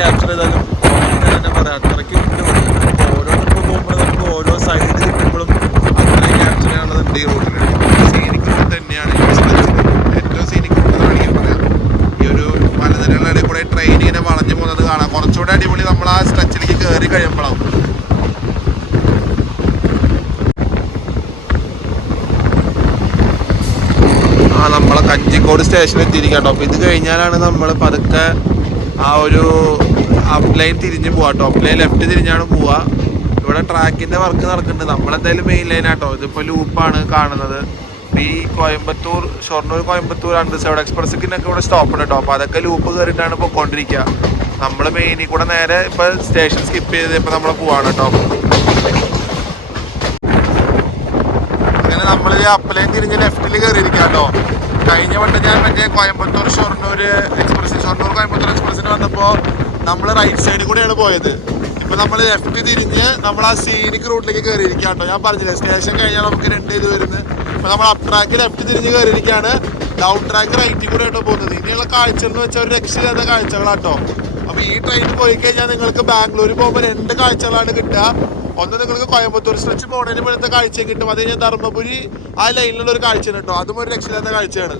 ക്യാപ്ചർ ചെയ്താലും തന്നെ പറയാം അത്രയ്ക്ക് ഓരോ ട്രിപ്പ് പോകുമ്പോഴും നമുക്ക് ഓരോ സൈഡിൽ കിട്ടുമ്പോഴും അത്രയും ക്യാപ്ചർ ചെയ്യാനുള്ളത് ഈ റൂട്ടിൽ. സീനിക് റൂട്ട് തന്നെയാണ് ഏറ്റവും സീനിക് റൂട്ട് വേണമെങ്കിൽ പറയാം. ഈ ഒരു മലനിരകളുടെ ഇടയിൽ കൂടെ ട്രെയിൻ ഇങ്ങനെ വളഞ്ഞു പോകുന്നത് കാണാം. കുറച്ചുകൂടെ അടിപൊളി നമ്മൾ ആ സ്ട്രെച്ചിലേക്ക് കയറി കഴിയുമ്പോഴാവും. നമ്മളെ കഞ്ചിക്കോട് സ്റ്റേഷൻ എത്തിയിരിക്കാം കേട്ടോ. അപ്പോൾ ഇത് കഴിഞ്ഞാലാണ് നമ്മൾ പതുക്കെ ആ ഒരു അപ്പ് ലൈൻ തിരിഞ്ഞ് പോവാം കേട്ടോ. അപ്പ് ലൈൻ ലെഫ്റ്റ് തിരിഞ്ഞാണ് പോവുക. ഇവിടെ ട്രാക്കിൻ്റെ വർക്ക് നടക്കുന്നുണ്ട്. നമ്മളെന്തായാലും മെയിൻ ലൈൻ ആട്ടോ. ഇതിപ്പോൾ ലൂപ്പാണ് കാണുന്നത്. ഈ ഷൊർണൂർ കോയമ്പത്തൂർ അൺറിസർവ്ഡ് എക്സ്പ്രസ്സിനൊക്കെ ഇവിടെ സ്റ്റോപ്പ് ഉണ്ട് കേട്ടോ. അപ്പോൾ അതൊക്കെ ലൂപ്പ് കയറിയിട്ടാണ് പോയിക്കൊണ്ടിരിക്കുക. നമ്മൾ മെയിനിൽ കൂടെ നേരെ ഇപ്പോൾ സ്റ്റേഷൻ സ്കിപ്പ് ചെയ്ത് ഇപ്പോൾ നമ്മൾ പോവാണ് കേട്ടോ. അങ്ങനെ നമ്മൾ അപ്പ് ലൈൻ തിരിഞ്ഞ് ലെഫ്റ്റിൽ കയറിയിരിക്കുക കേട്ടോ. കഴിഞ്ഞ വട്ടം ഞാൻ മറ്റേ കോയമ്പത്തൂർ ഷൊർണൂർ കോയമ്പത്തൂർ എക്സ്പ്രസ്സിന് വന്നപ്പോൾ നമ്മൾ റൈറ്റ് സൈഡിൽ കൂടെയാണ് പോയത്. ഇപ്പം നമ്മൾ ലെഫ്റ്റ് തിരിഞ്ഞ് നമ്മൾ ആ സീനിക് റൂട്ടിലേക്ക് കയറിയിരിക്കുക കേട്ടോ. ഞാൻ പറഞ്ഞില്ലേ സ്റ്റേഷൻ കഴിഞ്ഞാൽ നമുക്ക് 2 ഇത് വരുന്നത്. അപ്പോൾ നമ്മൾ അപ്പ് ട്രാക്ക് ലെഫ്റ്റ് തിരിഞ്ഞ് കയറിയിരിക്കുകയാണ്. ഡൗൺ ട്രാക്ക് റൈറ്റിൽ കൂടെ ആട്ടോ പോകുന്നത്. ഇനിയുള്ള കാഴ്ച എന്ന് വെച്ചാൽ ഒരു രക്ഷയില്ലാത്ത കാഴ്ചകളാട്ടോ. അപ്പോൾ ഈ ട്രെയിൻ പോയി കഴിഞ്ഞാൽ നിങ്ങൾക്ക് ബാംഗ്ലൂർ പോകുമ്പോൾ 2 കാഴ്ചകളാണ് കിട്ടുക. ഒന്ന് നിങ്ങൾക്ക് കോയമ്പത്തൂർ സ്ട്രെച്ച് പോകണതിന് മുന്നത്തെ കാഴ്ച കിട്ടും. അത് കഴിഞ്ഞാൽ ധർമ്മപുരി ആ ലൈനിലുള്ള ഒരു കാഴ്ചയാണ് കേട്ടോ. അതും ഒരു രക്ഷയില്ലാത്ത കാഴ്ചയാണ്.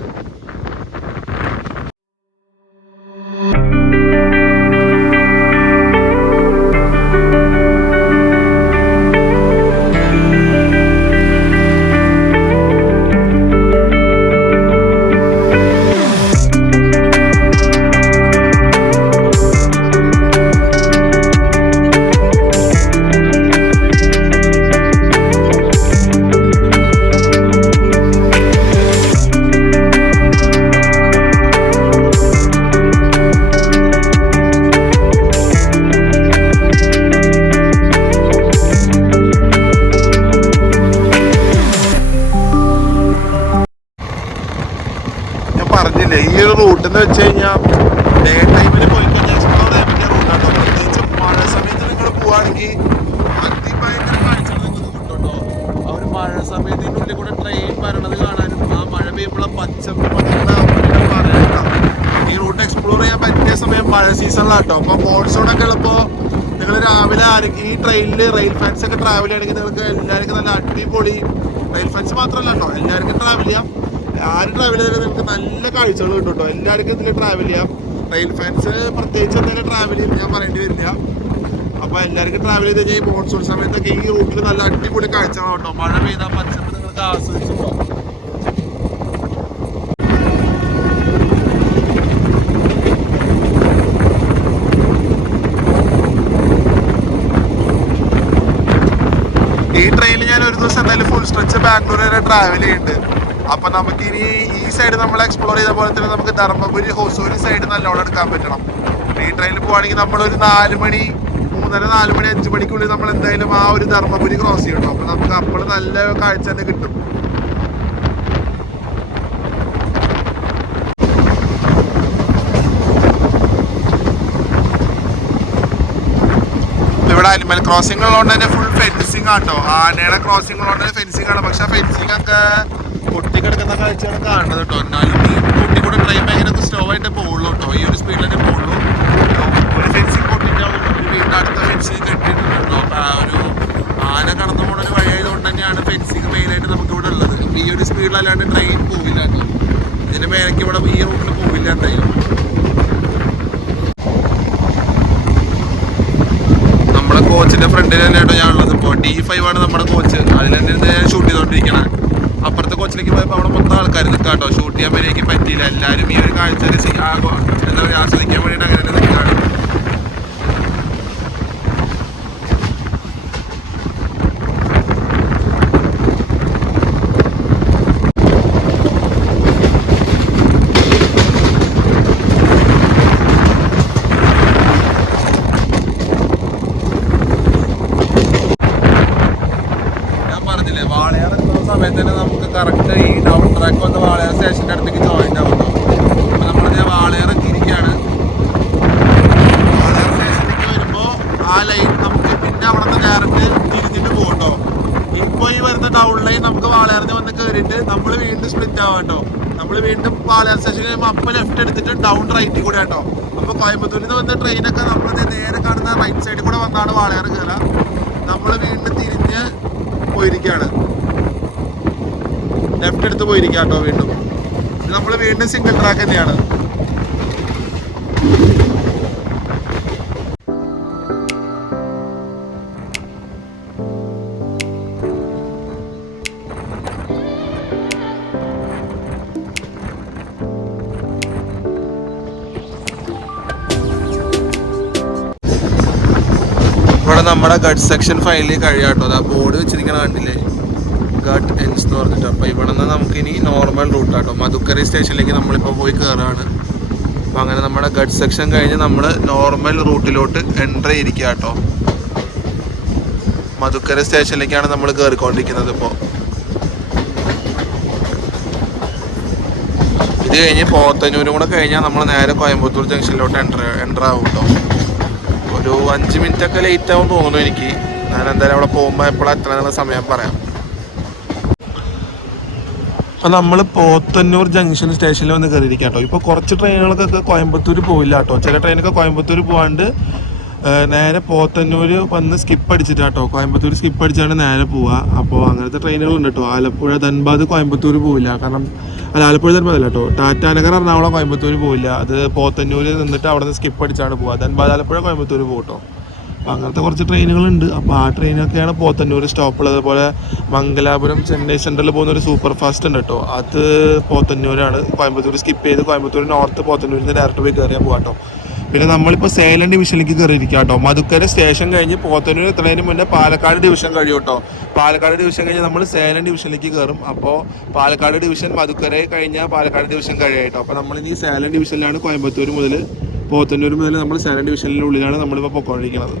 ഒരു റൂട്ട് എന്ന് വെച്ച് കഴിഞ്ഞാൽ ഡേ ടൈമിൽ പോയി കഴിഞ്ഞാൽ എക്സ്പ്ലോർ ചെയ്യാൻ പറ്റിയ റൂട്ടാട്ടോ. പ്രത്യേകിച്ച് മഴ സമയത്ത് നിങ്ങൾ പോവുകയാണെങ്കിൽ അതിഭയങ്കര കാഴ്ചകൾ നിങ്ങൾക്ക് കിട്ടുമല്ലോ. ആ ഒരു മഴ സമയത്തിൻ്റെ ഉള്ളിൽ കൂടെ ട്രെയിൻ വരണത് കാണാനും ആ മഴ പെയ്യുമ്പോഴുള്ള പച്ചപ്പ് പറയണ്ട. ഈ റൂട്ട് എക്സ്പ്ലോർ ചെയ്യാൻ പറ്റിയ സമയം മഴ സീസണിലാട്ടോ. അപ്പോൾ മോൺസൂണൊക്കെ ഉള്ളപ്പോൾ നിങ്ങൾ രാവിലെ ആരെങ്കിലും ഈ ട്രെയിനിൽ റെയിൽ ഫാൻസ് ഒക്കെ ട്രാവൽ ചെയ്യണമെങ്കിൽ നിങ്ങൾക്ക് എല്ലാവർക്കും നല്ല അടിപൊളി, റെയിൽ ഫാൻസ് മാത്രമല്ല കേട്ടോ, എല്ലാവർക്കും ട്രാവൽ ചെയ്യാം. ആരും ട്രാവൽ ചെയ്താലും നിങ്ങൾക്ക് നല്ല കാഴ്ചകൾ കിട്ടും കേട്ടോ. എല്ലാവർക്കും ഇതിൽ ട്രാവൽ ചെയ്യാം. റെയിൽ ഫാൻസ് പ്രത്യേകിച്ച് എന്തെങ്കിലും ട്രാവൽ ചെയ്യും ഞാൻ പറയേണ്ടി വരില്ല. അപ്പോൾ എല്ലാവർക്കും ട്രാവൽ ചെയ്ത് കഴിഞ്ഞാൽ ഈ മോൺസൂൺ സമയത്തൊക്കെ ഈ റൂട്ടിൽ നല്ല അടിപൊളി കാഴ്ചകളാണ് കേട്ടോ. മഴ പെയ്താൽ പച്ചപ്പ് നിങ്ങൾക്ക് ആസ്വദിച്ചു പോകാം. ഈ ട്രെയിനിൽ ഞാൻ ഒരു ദിവസം എന്തായാലും ഫുൾ സ്ട്രെച്ച് ബാംഗ്ലൂർ വരെ ട്രാവൽ ചെയ്യുന്നുണ്ട്. അപ്പം നമുക്കിനി ഈ സൈഡ് നമ്മൾ എക്സ്പ്ലോർ ചെയ്ത പോലെ തന്നെ നമുക്ക് ധർമ്മപുരി ഹൊസൂർ സൈഡ് നല്ലോണം എടുക്കാൻ പറ്റണം. ഈ ട്രെയിനിൽ പോവുകയാണെങ്കിൽ നമ്മളൊരു 4 മണി 5 മണിക്കുള്ളിൽ നമ്മൾ എന്തായാലും ആ ഒരു ധർമ്മപുരി ക്രോസ് ചെയ്യണം. അപ്പം നമുക്ക് അപ്പോൾ നല്ല കാഴ്ച തന്നെ കിട്ടും. ഇവിടെ അനിമൽ ക്രോസിംഗ് ഉള്ളതുകൊണ്ട് തന്നെ ഫുൾ ഫെൻസിങ് ആട്ടോ. ആനയുടെ ക്രോസിംഗ് ഉള്ളതുകൊണ്ട് തന്നെ ഫെൻസിങ് ആണ്. പക്ഷെ ഫെൻസിങ് ഒക്കെ പൊട്ടിക്കിടക്കുന്ന കാഴ്ചയാണ് കാണുന്നത് കേട്ടോ. എന്നാലും ഈ കൂട്ടി കൂടെ ട്രെയിൻ ഭയങ്കര സ്ലോ ആയിട്ട് പോകുള്ളൂ കേട്ടോ. ഈ ഒരു സ്പീഡിൽ തന്നെ പോകുള്ളൂ. ഒരു ഫെൻസിങ് പൊട്ടിട്ടാവും വീണ്ടും അടുത്ത ഫെൻസിങ് കെട്ടിയിട്ടുണ്ടോ. അപ്പോൾ ആ ഒരു ആന കടന്നു പോകുന്ന ഒരു വഴിയായതുകൊണ്ട് തന്നെയാണ് ഫെൻസിങ് മെയിനായിട്ട് നമുക്ക് ഇവിടെ ഉള്ളത്. ഈ ഒരു സ്പീഡിലല്ലാണ്ട് ട്രെയിൻ പോവില്ല കേട്ടോ. ഇതിന് മേലേക്ക് ഇവിടെ ഈ റൂട്ടിൽ പോവില്ല എന്തായാലും. നമ്മുടെ കോച്ചിന്റെ ഫ്രണ്ടിൽ തന്നെയാട്ടോ ഞാൻ ഉള്ളത്. ഇപ്പോൾ D5 ആണ് നമ്മുടെ കോച്ച്. അതിൽ തന്നെ ഞാൻ ഷൂട്ട് ചെയ്തോണ്ടിരിക്കണേ. അപ്പുറത്തെ കോച്ചിലേക്ക് പോയപ്പോൾ അവിടെ മൊത്തം ആൾക്കാർ നിൽക്കാട്ടോ. ഷൂട്ട് ചെയ്യാൻ വേണ്ടി എനിക്ക് പറ്റിയില്ല. എല്ലാവരും ഈ ഒരു കാഴ്ച എന്താ പറയുക ആസ്വദിക്കാൻ വേണ്ടിയിട്ട് അങ്ങനെ തന്നെ നിൽക്കാണ്. സമയത്ത് തന്നെ നമുക്ക് കറക്റ്റ് ഈ ഡൗൺ ട്രാക്ക് വന്ന് വാളയാർ സ്റ്റേഷൻ്റെ അടുത്തേക്ക് ജോയിൻ ആവുന്നു. അപ്പോൾ നമ്മളിത് വാളയാർ എത്തിയിരിക്കുകയാണ്. വാളയാർ സ്റ്റേഷനിലേക്ക് വരുമ്പോൾ ആ ലൈൻ നമുക്ക് പിന്നെ അവിടെ നിന്ന് ഡയറക്റ്റ് തിരിഞ്ഞിട്ട് പോകട്ടോ. ഇപ്പോൾ ഈ വരുന്ന ടൗൺ ലൈൻ നമുക്ക് വാളയാറിന് വന്ന് കയറിയിട്ട് നമ്മൾ വീണ്ടും സ്പ്ലിറ്റ് ആവാം കേട്ടോ. നമ്മൾ വീണ്ടും വാളയാർ സ്റ്റേഷനിൽ കഴിയുമ്പോൾ അപ്പം ലെഫ്റ്റ് എടുത്തിട്ട് ഡൗൺ റൈറ്റിൽ കൂടെ കേട്ടോ. അപ്പോൾ കോയമ്പത്തൂരിൽ നിന്ന് വന്ന ട്രെയിനൊക്കെ നമ്മൾ നേരെ കാണുന്ന റൈറ്റ് സൈഡിൽ കൂടെ വന്നാണ് വാളയാർ കയറുക. നമ്മൾ വീണ്ടും തിരിഞ്ഞ് പോയിരിക്കുകയാണ്. ലെഫ്റ്റ് എടുത്ത് പോയിരിക്കാം കേട്ടോ. വീണ്ടും നമ്മൾ വീണ്ടും സിംഗിൾ ട്രാക്ക് തന്നെയാണ്. ഇവിടെ നമ്മുടെ ഗഡ് സെക്ഷൻ ഫൈനലി കഴിയാട്ടോ. ആ ബോർഡ് വെച്ചിരിക്കണ കണ്ടില്ലേ, ഗഡ് എൻസ് എന്ന് പറഞ്ഞിട്ട്. അപ്പോൾ ഇവിടെ നിന്ന് നമുക്കിനി നോർമൽ റൂട്ടാട്ടോ. മധുക്കര സ്റ്റേഷനിലേക്ക് നമ്മളിപ്പോൾ പോയി കയറാണ്. അപ്പോൾ അങ്ങനെ നമ്മുടെ ഗഡ് സെക്ഷൻ കഴിഞ്ഞ് നമ്മൾ നോർമൽ റൂട്ടിലോട്ട് എൻ്റർ ചെയ്തിരിക്കുക കേട്ടോ. മധുക്കര സ്റ്റേഷനിലേക്കാണ് നമ്മൾ കയറിക്കൊണ്ടിരിക്കുന്നത് ഇപ്പോൾ. ഇത് കഴിഞ്ഞ് പോത്തന്നൂരും കൂടെ കഴിഞ്ഞാൽ നമ്മൾ നേരെ കോയമ്പത്തൂർ ജംഗ്ഷനിലോട്ട് എൻ്റർ ആവും കേട്ടോ. ഒരു 5 മിനിറ്റൊക്കെ ലേറ്റ് ആവും തോന്നുന്നു എനിക്ക്. ഞാൻ എന്തായാലും അവിടെ പോകുമ്പോൾ എപ്പോഴാണ് എത്തണമെന്നുള്ള സമയം പറയാം. അപ്പോൾ നമ്മൾ പോത്തന്നൂർ ജംഗ്ഷൻ സ്റ്റേഷനിൽ വന്ന് കയറിയിരിക്കാം കേട്ടോ. ഇപ്പോൾ കുറച്ച് ട്രെയിനുകൾക്കൊക്കെ കോയമ്പത്തൂർ പോവില്ല കേട്ടോ. ചില ട്രെയിനൊക്കെ കോയമ്പത്തൂർ പോകാണ്ട് നേരെ പോത്തന്നൂർ വന്ന് സ്കിപ്പ് അടിച്ചിട്ടാട്ടോ. കോയമ്പത്തൂർ സ്കിപ്പ് അടിച്ചാണ് നേരെ പോവുക. അപ്പോൾ അങ്ങനത്തെ ട്രെയിനുകളുണ്ട് കേട്ടോ. ആലപ്പുഴ ധൻബാദ് കോയമ്പത്തൂർ പോവില്ല. കാരണം അല്ല, ആലപ്പുഴ ധൻബാദ് അല്ല കേട്ടോ. ടാറ്റാനഗർ എറണാകുളം കോയമ്പത്തൂർ പോവില്ല. അത് പോത്തന്നൂർ നിന്നിട്ട് അവിടെ നിന്ന് സ്കിപ്പ് അടിച്ചാണ് പോവുക. ധൻബാദ് ആലപ്പുഴ കോയമ്പത്തൂർ പോകും കേട്ടോ. അപ്പോൾ അങ്ങനത്തെ കുറച്ച് ട്രെയിനുകളുണ്ട്. അപ്പോൾ ആ ട്രെയിനൊക്കെയാണ് പോത്തന്നൂർ സ്റ്റോപ്പുള്ളത്. അതുപോലെ മംഗലാപുരം ചെന്നൈ സെൻട്രലിൽ പോകുന്ന ഒരു സൂപ്പർ ഫാസ്റ്റ് ഉണ്ട് കേട്ടോ. അത് പോത്തന്നൂരാണ്. കോയമ്പത്തൂർ സ്കിപ്പ് ചെയ്ത് കോയമ്പത്തൂർ നോർത്ത് പോത്തന്നൂരിൽ നിന്ന് ഡയറക്റ്റ് പോയി കയറിയാൽ പോകാം കേട്ടോ. പിന്നെ നമ്മളിപ്പോൾ സേലം ഡിവിഷനിലേക്ക് കയറിയിരിക്കുക കേട്ടോ. മധുക്കര സ്റ്റേഷൻ കഴിഞ്ഞ് പോത്തന്നൂർ എത്തുന്നതിന് മുന്നേ പാലക്കാട് ഡിവിഷൻ കഴിയും കേട്ടോ. പാലക്കാട് ഡിവിഷൻ കഴിഞ്ഞ് നമ്മൾ സേലം ഡിവിഷനിലേക്ക് കയറും. അപ്പോൾ പാലക്കാട് ഡിവിഷൻ മധുക്കര കഴിഞ്ഞാൽ പാലക്കാട് ഡിവിഷൻ കഴിയും കേട്ടോ. അപ്പോൾ നമ്മളിനി സേലം ഡിവിഷനിലാണ്. കോയമ്പത്തൂർ മുതൽ പോത്തന്നൂർ മുതൽ നമ്മൾ സേലം ഡിവിഷനിലെ ഉള്ളിലാണ് നമ്മളിപ്പോൾ പൊയ്ക്കൊണ്ടിരിക്കുന്നത്.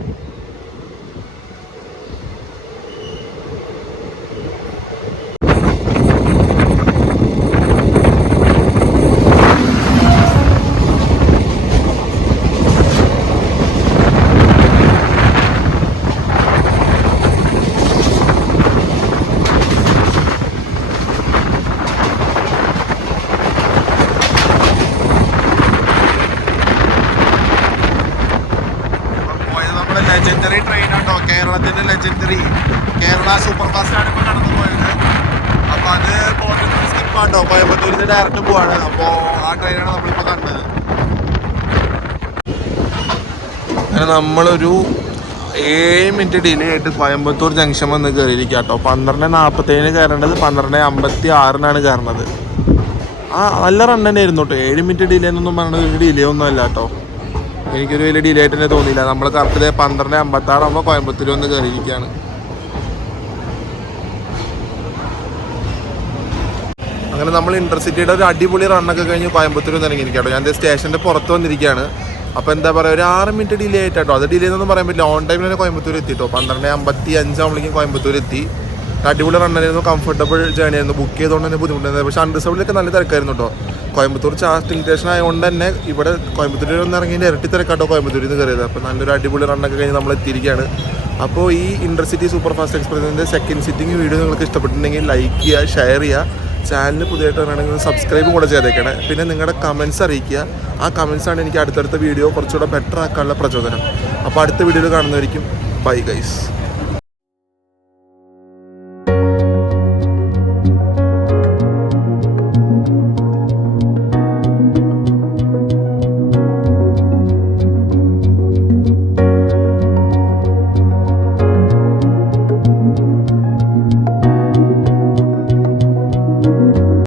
കേരള സൂപ്പർ ഫാസ്റ്റ് ആണ് ഇപ്പോൾ കടന്നു പോയത്. അപ്പോൾ അത് സ്കിപ്പാട്ടോ, കോയമ്പത്തൂരിൽ നിന്ന് ഡയറക്റ്റ് പോവാണ്. അപ്പോൾ ആ ട്രെയിനാണ് നമ്മളിപ്പോൾ കണ്ടത്. അങ്ങനെ നമ്മളൊരു 7 മിനിറ്റ് ഡിലേ ആയിട്ട് കോയമ്പത്തൂർ ജംഗ്ഷൻ വന്ന് കയറിയിരിക്കുക കേട്ടോ. 12:47 കയറേണ്ടത് 12:56 കയറേണ്ടത്. നല്ല റൺ തന്നെ ആയിരുന്നു കേട്ടോ. 7 മിനിറ്റ് ഡിലേ എന്നൊന്നും പറഞ്ഞത് ഒരു ഡിലേ ഒന്നും അല്ല കേട്ടോ. എനിക്കൊരു വലിയ ഡിലേ ആയിട്ട് തന്നെ തോന്നിയില്ല. നമ്മൾ കറക്റ്റ് 12:56 ആകുമ്പോൾ കോയമ്പത്തൂർ വന്ന് കയറിയിരിക്കുകയാണ്. അങ്ങനെ നമ്മൾ ഇൻ്റർസിറ്റിയുടെ ഒരു അടിപൊളി റണ്ണൊക്കെ കഴിഞ്ഞ് കോയമ്പത്തൂർ വന്ന് ഇറങ്ങിയിരിക്കുക കേട്ടോ. ഞാൻ സ്റ്റേഷൻ്റെ പുറത്ത് വന്നിരിക്കുകയാണ്. അപ്പോൾ എന്താ പറയുക, ഒരു 6 മിനിറ്റ് ഡിലേ ആയിട്ടോ. അത് ഡിലേ എന്നൊന്നും പറയാൻ പറ്റില്ല. ഓൺ ടൈമിൽ തന്നെ കോയമ്പത്തൂർ എത്തിട്ടോ. 12:55 ആകുമ്പോഴേക്കും കോയമ്പത്തൂർ എത്തി. അടിപൊളി റണ്ണായിരുന്നു, കംഫർട്ടബിൾ ജേണി ആയിരുന്നു. ബുക്ക് ചെയ്തുകൊണ്ട് തന്നെ ബുദ്ധിമുട്ടായിരുന്നു. പക്ഷേ അൺറിസർവ്ഡിലൊക്കെ നല്ല തിരക്കായിരുന്നു കേട്ടോ. കോയമ്പത്തൂർ ചാർട്ടിംഗ് സ്റ്റേഷൻ ആയതുകൊണ്ട് തന്നെ ഇവിടെ കോയമ്പത്തൂരിൽ ഒന്ന് ഇറങ്ങിയതിൻ്റെ ഇരട്ടി തിരക്കാട്ടോ കോയമ്പത്തൂരിൽ നിന്ന് കയറിയത്. അപ്പോൾ നല്ലൊരു അടിപൊളി റണ്ണൊക്കെ കഴിഞ്ഞ് നമ്മൾ എത്തിയിരിക്കുകയാണ്. അപ്പോൾ ഈ ഇൻ്റർസിറ്റി സൂപ്പർ ഫാസ്റ്റ് എക്സ്പ്രസിൻ്റെ സെക്കൻഡ് സിറ്റിംഗ് വീഡിയോ നിങ്ങൾക്ക് ഇഷ്ടപ്പെട്ടിട്ടുണ്ടെങ്കിൽ ലൈക്ക് ചെയ്യുക, ഷെയർ ചെയ്യുക. ചാനൽ പുതിയതായിട്ട് വരണമെങ്കിൽ സബ്സ്ക്രൈബും കൂടെ ചെയ്തേക്കണേ. പിന്നെ നിങ്ങളുടെ കമൻസ് അറിയിക്കുക. ആ കമൻസാണ് എനിക്ക് അടുത്തടുത്ത വീഡിയോ കുറച്ചുകൂടെ ബെറ്റർ ആക്കാനുള്ള പ്രചോദനം. അപ്പോൾ അടുത്ത വീഡിയോയിൽ കാണുന്നതായിരിക്കും. Bye guys.